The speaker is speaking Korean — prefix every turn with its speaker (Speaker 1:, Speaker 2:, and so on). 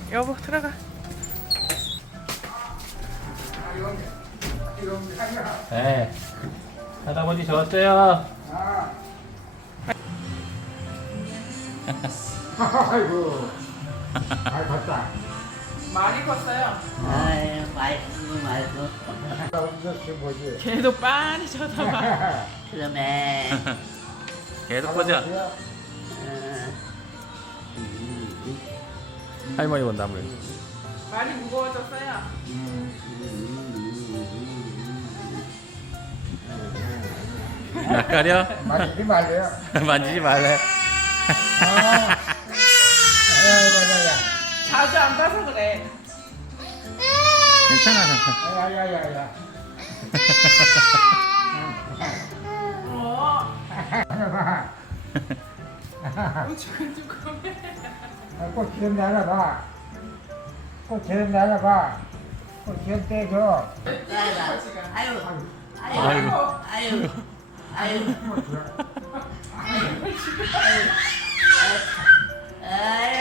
Speaker 1: 여보 들어가.
Speaker 2: 네. 할아버지 좋았어요.
Speaker 3: 아이고. 잘 봤다.
Speaker 1: 많이 컸어요.
Speaker 4: 아유, 말고.
Speaker 3: 이렇게 뭐지?
Speaker 1: 걔도 빤히 쳐다봐.
Speaker 4: 그러면,
Speaker 2: 계속 보자. 할머니 본다 물.
Speaker 1: 많이 무거워졌어요.
Speaker 2: 낯가려?
Speaker 3: 만지지 말래요.
Speaker 2: 만지지 말래.
Speaker 3: 아. 야야야야.
Speaker 1: 자주 안 봐서 그래.
Speaker 2: 괜찮아.
Speaker 3: 야야야야.
Speaker 1: 어.
Speaker 3: 하나 봐.
Speaker 1: 우쭈쭈쭈해.
Speaker 3: 꽃 기름 내려봐. 꽃 기름 내려봐. 꽃 기름 떼줘.
Speaker 4: 아유,
Speaker 2: 아이고.
Speaker 4: 아유, 아유, 아유,